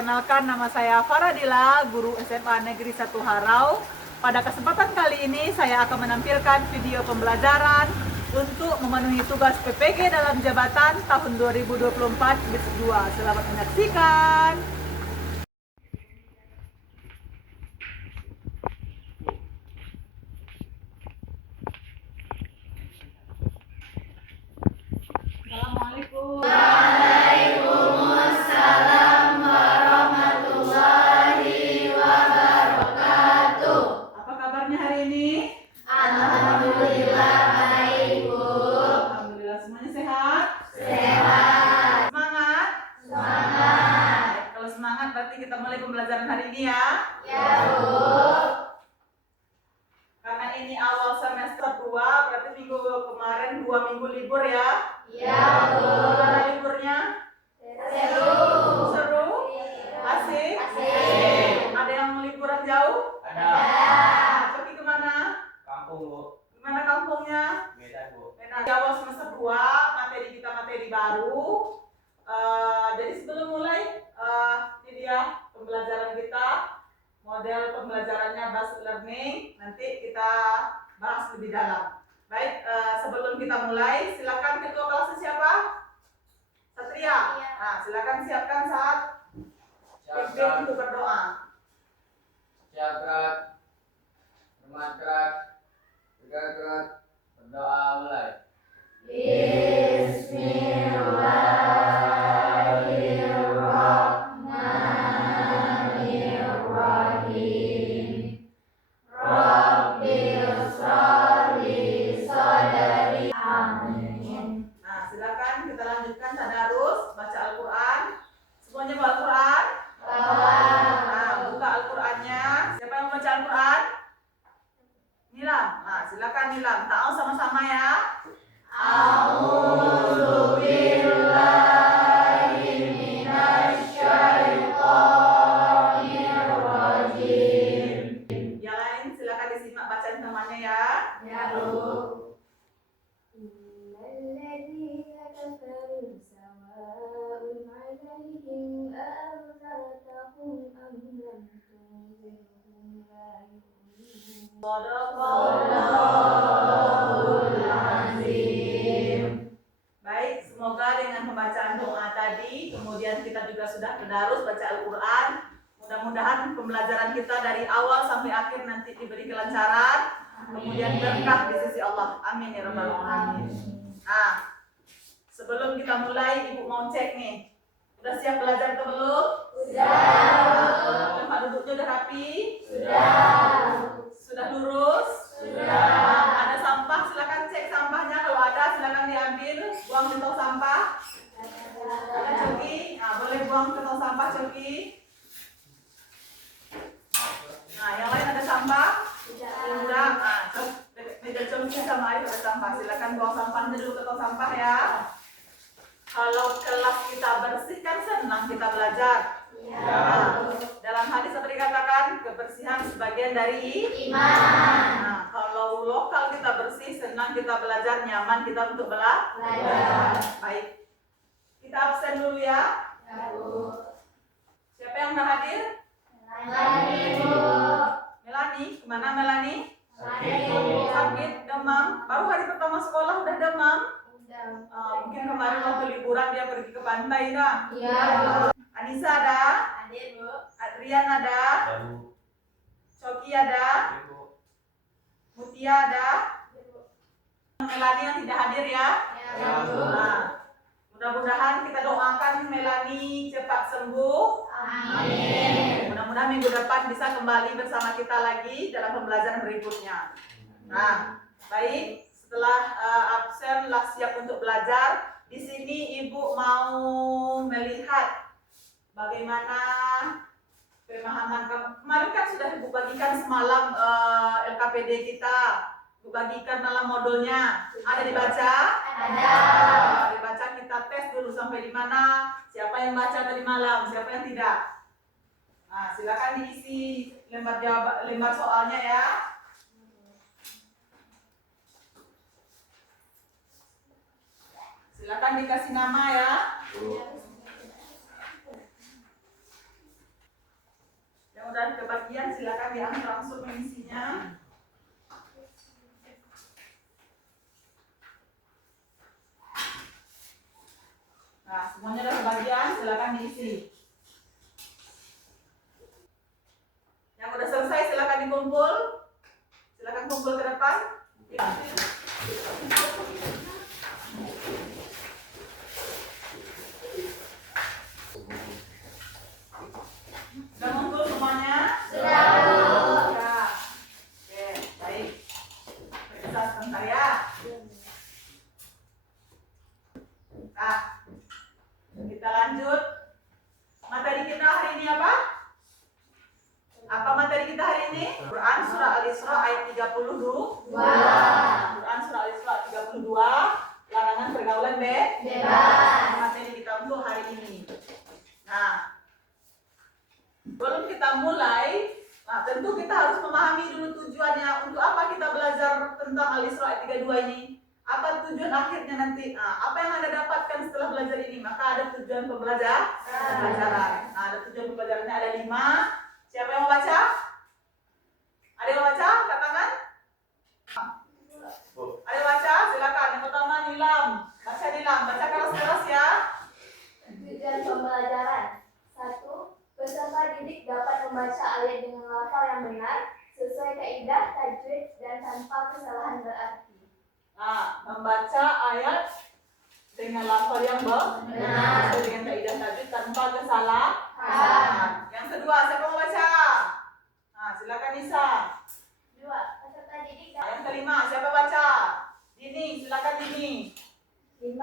Perkenalkan, nama saya Faradila, guru SMA Negeri 1 Harau. Pada kesempatan kali ini saya akan menampilkan video pembelajaran untuk memenuhi tugas PPG dalam jabatan tahun 2024 bis 2. Selamat menyaksikan. Assalamualaikum. Waalaikumsalam warahmatullahi wabarakatuh. Apa kabarnya hari ini? Alhamdulillah baik, Bu. Alhamdulillah, semuanya sehat? Sehat. Semangat? Semangat. Baik, kalau semangat berarti kita mulai pembelajaran hari ini ya. Ya, Bu. Karena ini awal semester 2, berarti minggu kemarin 2 minggu libur ya. Ya, Bu. Gimana liburnya? Seru. Seru? Asik? Asik. Ada yang liburan jauh? Ada. Pergi kemana? Kampung, Bu. Gimana kampungnya? Medan, Bu. Medan. Di awal semester 2, materi kita materi baru. Jadi sebelum mulai, ini dia pembelajaran kita. Model pembelajarannya based learning. Nanti kita bahas lebih dalam. Baik, sebelum kita mulai, silakan ketua kelasnya siapa? Satria. Nah, silakan siapkan saat pimpin untuk berdoa. Siapkan, bermantrat, bergerak, berdoa mulai. Bismillahirrahmanirrahim. Rabbil sholli sadari. Amin. Nah, silakan kita lanjutkan tadarus baca Al-Qur'an. Semuanya bawa Al-Qur'an? Bawa. Nah, buka Al-Qur'annya. Siapa yang membaca Al-Qur'an? Nilam. Nah, silakan Nilam. Ta'awun sama-sama ya. A'udzu billahi minasyaitonir rajim. Yang lain silakan disimak bacaan namanya ya. Ya, Bu. الذين كفروا سواء عليهم أأنذرتهم أم لم تنذرهم لا يؤمنون. Shadaqallahul azim. Baik, semoga dengan pembacaan doa tadi, kemudian kita juga sudah tadarus baca Al-Qur'an. Mudah-mudahan pembelajaran kita dari awal sampai akhir nanti diberi kelancaran, kemudian berkah di sisi Allah. Amin ya rabbal alamin. Nah, sebelum kita mulai, Ibu mau cek nih. Udah siap belajar atau belum? Sudah. Tempat duduknya udah rapi? Sudah. Sudah lurus? Sudah. Ada sampah, silakan cek sampahnya. Kalau ada, silakan diambil, buang di tong sampah. Ada Coki, nah boleh buang ke tong sampah Coki. Nah, yang lain ada sampah? Tidak. Nah, meja Coki sama Arif ada sampah. Silakan buang sampahnya dulu ke tong sampah ya. Kalau kelas kita bersih kan senang kita belajar. Nah, dalam hadis apa dikatakan kebersihan sebagian dari Iman. Nah, kalau lokal kita bersih, senang kita belajar, nyaman kita untuk Belajar. Baik. Kita absen dulu ya. Ya, Bu. Siapa yang udah hadir? Lagi, Bu. Melani, kemana Melani? Lagi, Bu. Sakit, demam. Baru hari pertama sekolah udah demam. Mungkin kemarin waktu liburan dia pergi ke pantai nah. Iya, Bu. Anissa ada, Hadir, Bu. Adrian ada, Baru, Coki ada, Ibu. Mutia ada, Melani yang tidak hadir ya. Ya, Bu. Nah, mudah-mudahan kita doakan Melani cepat sembuh. Amin. Mudah-mudahan minggu depan bisa kembali bersama kita lagi dalam pembelajaran berikutnya. Nah, baik. Setelah absen lah siap untuk belajar. Di sini Ibu mau melihat bagaimana pemahaman kemarin kan sudah Ibu bagikan semalam LKPD kita. Ibu bagikan dalam modulnya. Ada dibaca? Ada. Dibaca, kita tes dulu sampai di mana. Siapa yang baca tadi malam, siapa yang tidak. Nah, silakan diisi lembar soalnya ya. Silakan dikasih nama ya. kebagian silakan diambil langsung mengisinya. Nah, semuanya udah kebagian, silakan diisi. Yang udah selesai silakan dikumpul. Silakan kumpul ke depan. Sudah ngumpul semuanya? Sudah, Bu. Ya. Oke, baik. Bisa sebentar ya. Nah, kita lanjut. Materi kita hari ini apa? Apa materi kita hari ini? Quran Surah Al-Isra ayat 32. Quran Surah Al-Isra 32. Larangan pergaulan Bebas. Materi kita untuk hari ini. Nah, sebelum kita mulai, nah tentu kita harus memahami dulu tujuannya. Untuk apa kita belajar tentang Al-Isra ayat 32 ini? Apa tujuan akhirnya nanti? Nah, apa yang Anda dapatkan setelah belajar ini? Maka ada tujuan pembelajaran. Nah, ada tujuan pembelajarannya ada 5. Siapa yang mau baca? Ada yang mau baca? Angkat tangan. Ada yang baca? Silakan. Yang pertama Nilam. Baca Nilam. Baca keras-keras ya. Tujuan pembelajaran 1. Peserta didik dapat membaca ayat dengan lafal yang benar, sesuai kaidah, tajwid, dan tanpa kesalahan berarti. Nah, membaca ayat dengan lafal yang benar, sesuai dengan kaidah tajwid tanpa kesalahan. Yang kedua, siapa mau baca? Nah, silakan Nisa. 2. Peserta didik Nah, yang kelima, siapa baca? Dini, silakan Dini. 5.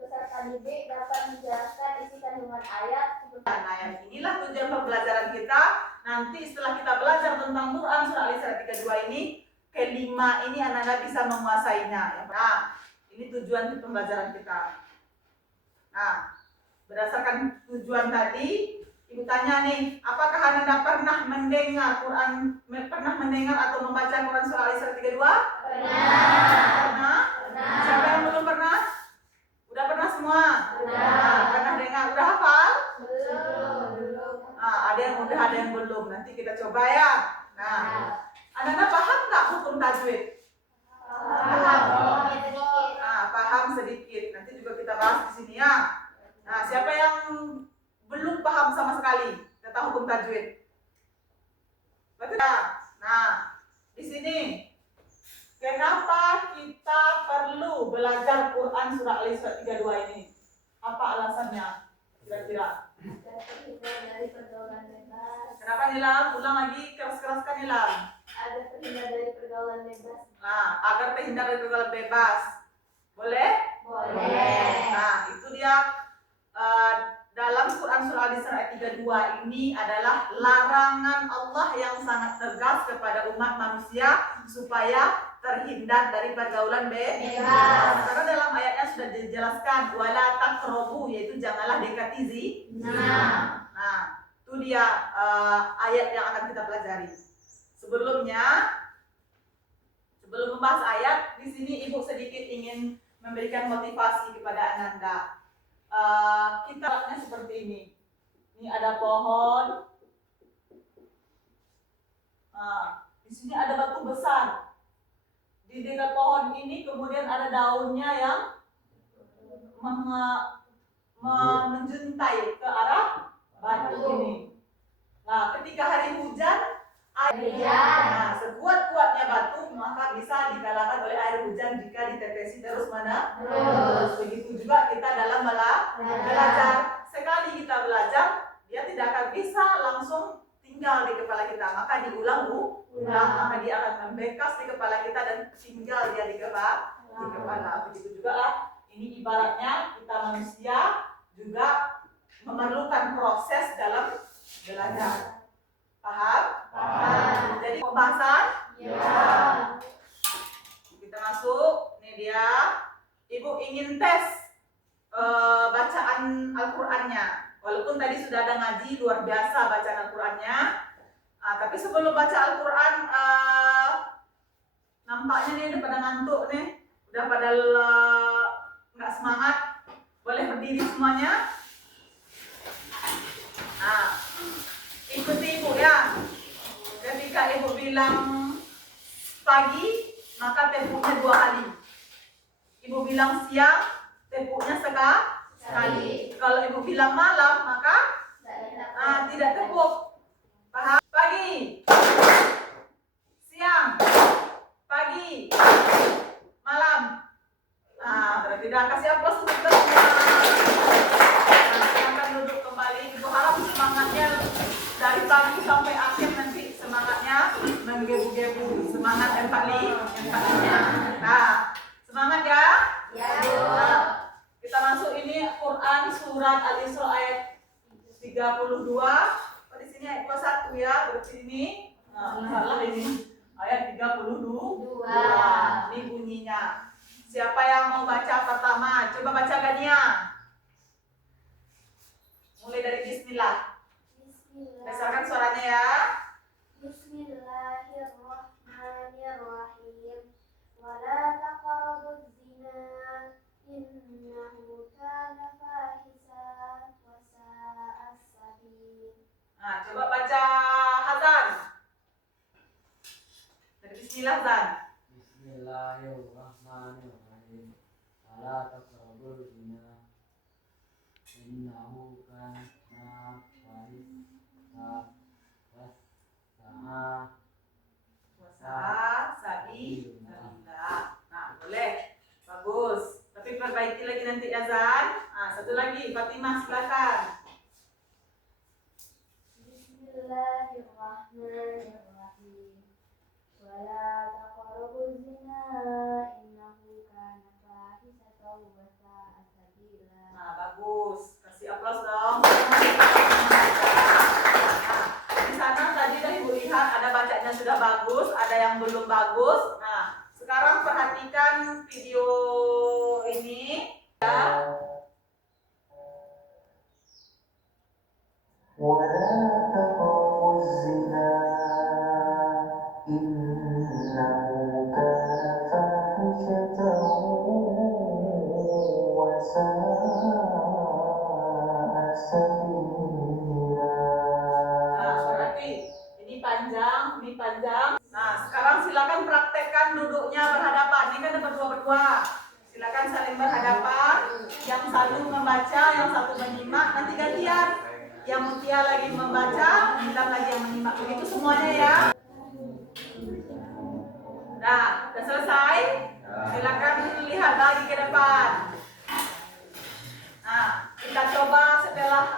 Peserta didik dapat menjelaskan isi kandungan ayat seperti Nah, yang inilah tujuan pembelajaran kita. Nanti setelah kita belajar tentang Quran Surah Al-Isra 32 ini, kelima ini anak-anak bisa menguasainya. Nah, ini tujuan pembelajaran kita. Nah, berdasarkan tujuan tadi, Ibu tanya nih, apakah Anda pernah mendengar atau membaca Quran Surah Al-Isra 32? Pernah? Siapa yang belum pernah? Udah pernah semua? Nah, pernah dengar, udah hafal? belum. Nah, ada yang udah, ada yang belum. Nanti kita coba ya. Nah, anak-anak paham nggak hukum tajwid? Nah, paham sedikit. Nanti juga kita bahas di sini ya. Nah, siapa yang belum paham sama sekali tentang hukum tajwid? Betul? Nah, di sini kenapa kita perlu belajar Quran Surah Al-Isra 32 ini? Apa alasannya? Kira-kira? Agar terhindar dari pergaulan bebas. Kenapa Nilam? Ulang lagi, keras-keraskan Nilam. Agar terhindar dari pergaulan bebas. Nah, agar terhindar dari pergaulan bebas. Boleh? Boleh. Nah, itu dia dalam Quran Surah Al-Isra ayat 32 ini adalah larangan Allah yang sangat tegas kepada umat manusia supaya terhindar dari pergaulan bebas. Karena dalam ayatnya sudah dijelaskan wala taqrabu, yaitu janganlah dekati zina. Nah, itu dia ayat yang akan kita pelajari. Sebelum membahas ayat, di sini Ibu sedikit ingin memberikan motivasi kepada Ananda. Kita seperti ini. Ini ada pohon. Nah, di sini ada batu besar. Di dekat pohon ini kemudian ada daunnya yang menjuntai ke arah batu ini. Nah, ketika hari hujan, nah, sekuat-kuatnya batu maka bisa dikalahkan oleh air hujan jika ditetesi terus-menerus. Begitu juga kita dalam belajar. Sekali kita belajar, dia tidak akan bisa langsung tinggal di kepala kita, maka diulang, maka dia akan membekas di kepala kita dan tinggal dia di kepala. Begitu juga lah, ini ibaratnya kita manusia juga memerlukan proses dalam belajar. Paham? Jadi pembahasan? Ya. Kita masuk. Ini dia. Ibu ingin tes bacaan Al-Qur'annya. Walaupun tadi sudah ada ngaji luar biasa bacaan Al-Qur'annya. Tapi sebelum baca Al-Qur'an, nampaknya nih udah pada ngantuk nih. Udah pada nggak semangat. Boleh berdiri semuanya. Nah, Ikuti ibu ya. Ketika ibu bilang pagi, maka tepuknya 2 kali. Ibu bilang siang, tepuknya sekali. Kalau ibu bilang malam, maka tidak tepuk. Paham? Pagi, siang, pagi, malam. Berarti dah kasih aplaus untuk kita semua. Silakan duduk kembali. Ibu harap semangatnya dari pagi sampai akhir nanti semangatnya menggebu-gebu. Semangat empati-nya. Nah, semangat ya. Ya, Nah, kita masuk ini Quran surat Al-Isra ayat 32. Di sini ayat 21 ya. Berarti ini salah ini ayat 32. Ini bunyinya. Siapa yang mau baca pertama? Coba baca Gania. Mulai dari bismillah. Besarkan suaranya ya. Bismillahirrahmanirrahim. Wala taqrabuz zina innahu kana fahishan wa sa'a sabil. Nah, coba baca Hazan. Dari bismillah Hazan. Bismillahirrahmanirrahim. Wala taqrabul zina innahu kana fahisha Sabila. Nah, boleh. Bagus. Tapi perbaiki lagi nanti Hazan. Satu lagi Fatimah silakan. Bismillahirrahmanirrahim. Wala taqrabuz zina innahu kana fahishatan wa sa'a sabila. Nah, bagus. Kasih aplaus dong. Di sana tadi dah Ibu lihat ada bacanya sudah bagus, ada yang belum bagus. Nah, sekarang perhatikan video ini ya. ولا تقربوا الزنا إنه كان فاحشة وساء سبيلا. Nah, berarti ini panjang. Nah, sekarang silakan praktekkan duduknya berhadapan. Ini kan berdua. Silakan saling berhadapan. Yang satu membaca, yang satu menyimak. Nanti gantian. Yang Mutia lagi membaca, Nilam lagi yang menyimak. Begitu semuanya ya. Nah, udah selesai? Silakan lihat lagi ke depan. Nah, kita coba setelah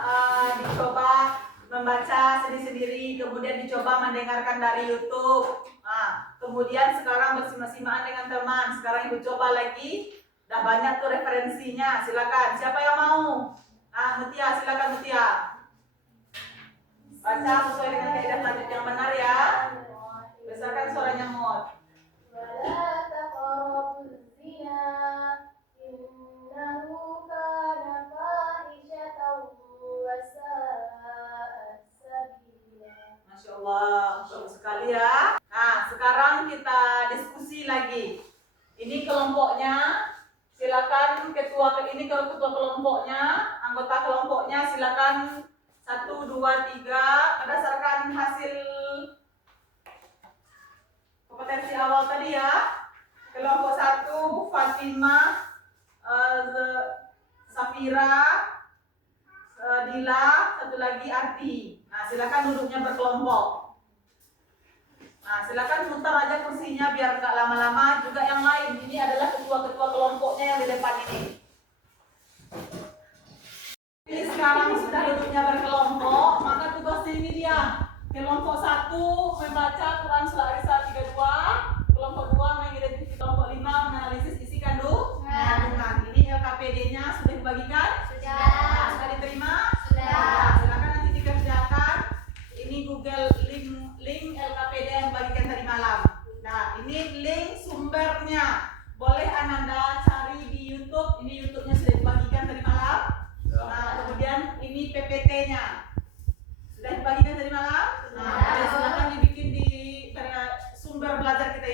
dicoba membaca sendiri-sendiri, kemudian dicoba mendengarkan dari YouTube. Nah, kemudian sekarang bersimak-simakan dengan teman. Sekarang Ibu coba lagi. Udah banyak tuh referensinya. Silakan. Siapa yang mau? Nah, Mutia, silakan Mutia. Baca sesuai dengan kaidah tajwid yang benar ya. Besarkan suaranya Mod. Wala taqrabuz zina innahu kana fahishatan wa sa'a sabila. Masya Allah, bagus sekali ya. Nah, sekarang kita diskusi lagi. Ini kelompoknya. Silakan ketua ini kalau ketua kelompoknya, anggota kelompoknya silakan 1, 2, 3 berdasarkan hasil kompetensi awal tadi ya. Kelompok 1 Fatimah, Safira, Dila, satu lagi Arti. Nah, silakan duduknya berkelompok. Nah, silakan putar aja kursinya biar nggak lama-lama. Juga yang lain, ini adalah ketua-ketua kelompoknya yang di depan ini. Ini sekarang sudah duduknya berkelompok, maka tugasnya ini dia. Kelompok 1 membaca Quran surah Al-Isra 32, kelompok 2 mengidentifikasi, kelompok 5 menganalisis isi kandungan. Ini LKPD-nya sudah dibagikan? Sudah. Sudah diterima? Sudah. Nah, silakan nanti dikerjakan. Ini Google link LKPD yang dibagikan tadi malam. Nah, ini link sumbernya. Boleh Ananda cari di YouTube. Ini YouTube-nya sudah dibagikan tadi malam. Nah, kemudian ini PPT-nya sudah dibagikan tadi malam. Nah, silakan dibikin di sumber belajar kita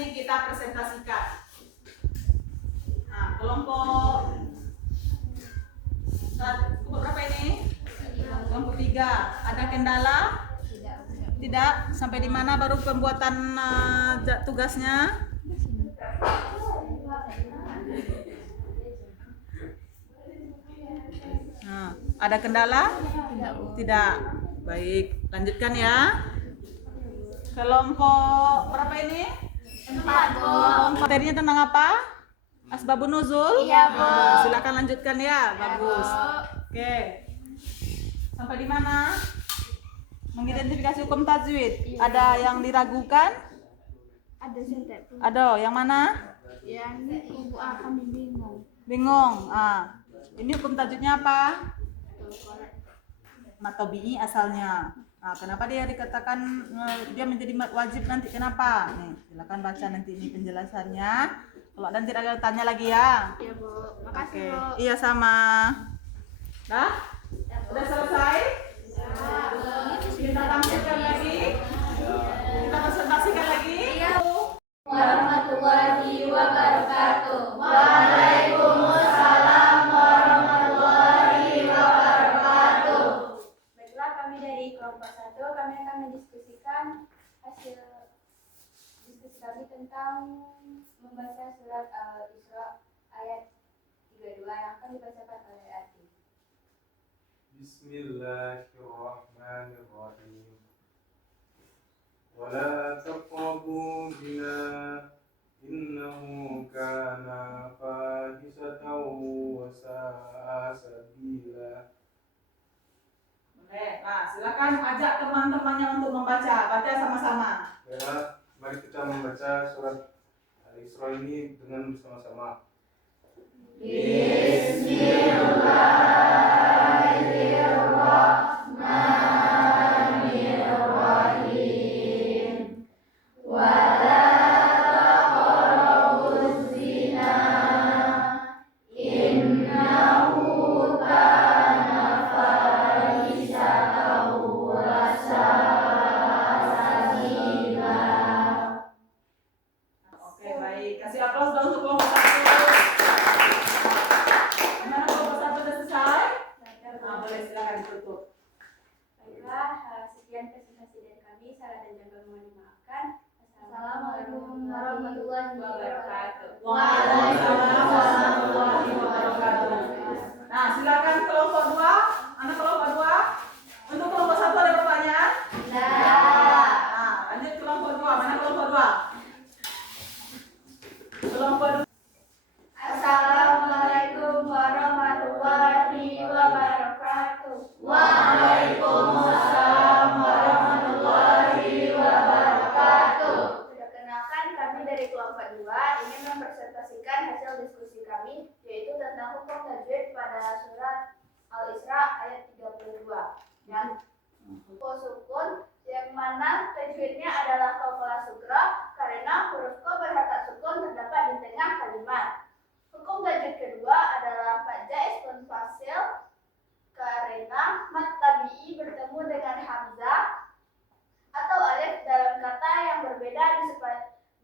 nanti kita presentasikan. Nah, kelompok berapa ini? Kelompok 3. Ada kendala? Tidak. Sampai di mana baru pembuatan tugasnya? Nah, ada kendala? Tidak. Baik, lanjutkan ya. Kelompok berapa ini? 4. Materinya tentang apa? Asbabun nuzul? Iya, Bu. Silakan lanjutkan ya. Bagus. Oke. Sampai di mana? Mengidentifikasi hukum tajwid. Ada yang diragukan? Ada sintet. Ada. Yang mana? Yang ibu kami bingung. Bingung. Ini hukum tajwidnya apa? Mat tabi'i asalnya. Kenapa dia dikatakan dia menjadi mat wajib nanti? Kenapa? Nih, silakan baca nanti ini penjelasannya. Kalau dan tidak ada tanya lagi ya. Iya, Bu. Makasih, Oke. Bu. Iya sama. Dah? Udah selesai? Kita tampilkan lagi. Kita presentasikan lagi. Warahmatullahi wabarakatuh. Waalaikumsalam warahmatullahi wabarakatuh. Baiklah, kami dari kelompok 1 kami akan mendiskusikan hasil diskusi kami tentang membaca surat Al-Isra ayat 32 yang akan dibacakan oleh Ati. Bismillahirrahmanirrahim. Wala taqrabu zina innahu kana fahisatan wa sa'a sabila. Nah, silakan ajak teman-temannya untuk membaca. Baca sama-sama. Ya, mari kita membaca surat Al-Isra ini dengan bersama-sama. Bismillahirrahmanirrahim. Wala taqrabuz zina innahu kana fahisatan wa sa'a sabila. Oke, baik. Kasih aplaus dulu untuk kelompok 1. Gimana kelompok 1 sudah selesai? Boleh silakan ditutup. Baiklah, sekian presentasi dari kami. Salah dan jaga mohon dimaafkan. Assalamualaikum warahmatullahi wabarakatuh. Waalaikumsalam warahmatullahi wabarakatuh. Nah, silakan kelompok 2. Anak kelompok 2. Untuk kelompok 1 ada pertanyaan? Nah, lanjut kelompok 2. Mana kelompok 2? Kelompok 2. Assalamualaikum warahmatullahi wabarakatuh. Waalaikumsalam warahmatullahi wabarakatuh. Perkenalkan, kami dari kelompok 2 ingin mempresentasikan hasil diskusi kami, yaitu tentang hukum tajwid pada surat Al-Isra ayat 32 yang ko sukun, yang mana tajwidnya adalah qalqalah sugra karena huruf ko berhatak sukun terdapat di tengah kalimat. Hukum tajwid kedua adalah pada iskun fasil karena mat tabi'i bertemu dengan hamzah atau alif dalam kata yang berbeda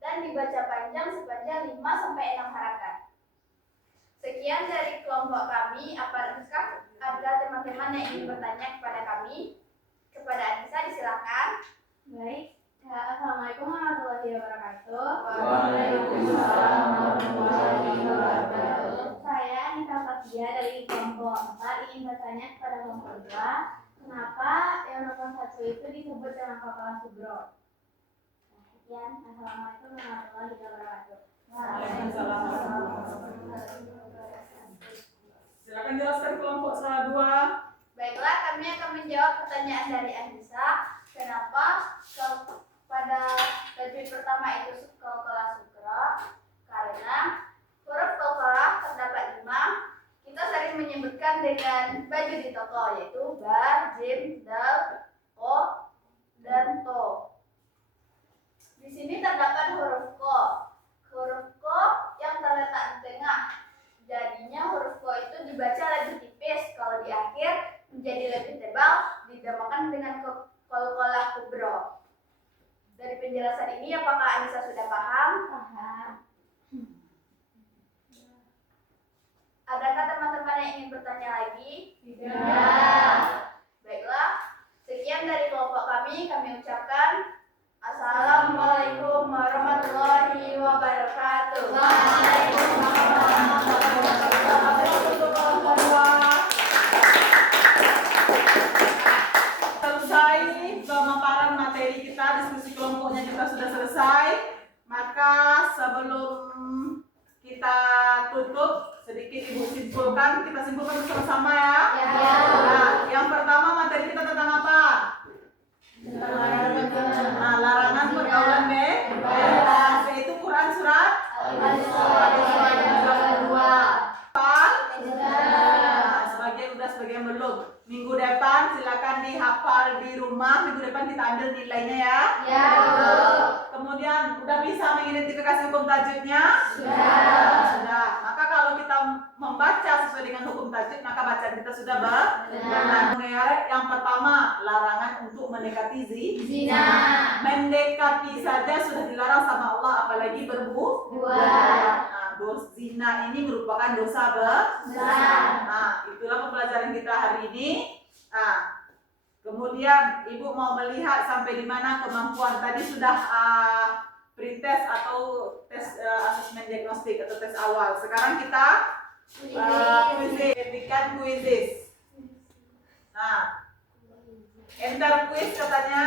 dan dibaca panjang sepanjang 5 sampai 6 harakat. Sekian dari kelompok kami. Apakah ada teman-teman yang ingin bertanya kepada kami? Kepada Anissa disilakan. Baik. Assalamualaikum warahmatullahi wabarakatuh. Waalaikumsalam warahmatullahi wabarakatuh. Saya Anissa Fatia dari kelompok 4 ingin bertanya kepada kelompok 2, kenapa yang nomor 1 itu disebut dengan qalqalah sugro? Sekian. Assalamualaikum warahmatullahi wabarakatuh. Waalaikumsalam warahmatullahi wabarakatuh. Silakan jelaskan kelompok 2. Baiklah, kami akan menjawab pertanyaan dari Anissa. Kenapa pada tajwid pertama itu qalqalah sugro? Karena huruf qalqalah terdapat 5. Kita sering menyebutkan dengan baju di toko, yaitu ba, jim, dal, ko, dan to. Di sini terdapat huruf ko. Huruf ko yang terletak di tengah. Jadinya huruf ko itu dibaca lebih tipis, kalau di akhir menjadi lebih tebal, dinamakan dengan qalqalah kubro. Dari penjelasan ini, apakah Anissa sudah paham? bersama-sama ya. Ya. Nah, yang pertama materi kita tentang apa? Nah, larangan pergaulan bebas, yaitu Quran surat sebagian belum. Minggu depan silakan dihafal di rumah. Minggu depan kita ambil nilainya ya. Ya. Kemudian udah bisa mengidentifikasi hukum tajwidnya? Sudah. Maka kalau kita membaca sesuai dengan hukum tajwid, maka bacaan kita sudah benar. Yang pertama, larangan untuk mendekati Zina. Mendekati saja sudah dilarang sama Allah, apalagi berbuat. Nah, dosa zina ini merupakan dosa besar. Nah, itulah pembelajaran kita hari ini. Nah, kemudian Ibu mau melihat sampai di mana kemampuan tadi sudah pretest atau tes asesmen diagnostik atau tes awal. Sekarang kita quizzes. Nah, enter quiz katanya.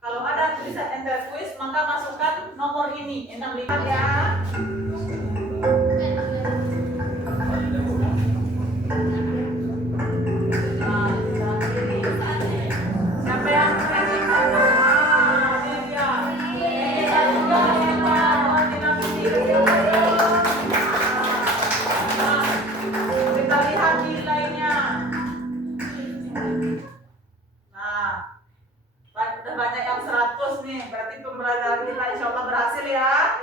Kalau ada tulisan enter quiz, maka masukkan nomor ini. Enak lihat ya. Siapa yang training satu? Ini dia. Kita lihat nilainya. Nah, udah banyak yang 100 nih. Berarti pembelajaran kita insya Allah berhasil ya.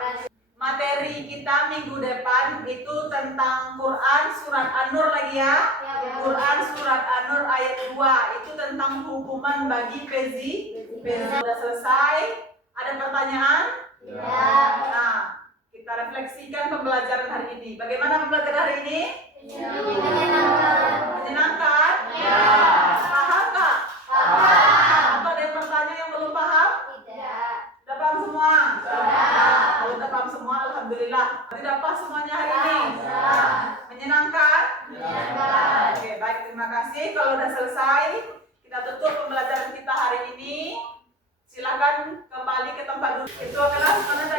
Materi kita minggu depan itu tentang Quran surat An-Nur lagi ya. Quran surat An-Nur ayat 2 itu tentang hukuman bagi pezi. Sudah selesai. Ada pertanyaan? Ya. Nah, kita refleksikan pembelajaran hari ini. Bagaimana pembelajaran hari ini? Menyenangkan? Ya. Paham Kak? Atau ada yang bertanya yang belum paham? Sudah paham semua? Kalau sudah paham semua, alhamdulillah. Tidak paham semuanya hari ini? Menyenangkan? Oke, baik, terima kasih. Kalau sudah selesai, kita tutup pembelajaran kita hari ini. Silakan kembali ke tempat duduk. Itu kelas mana?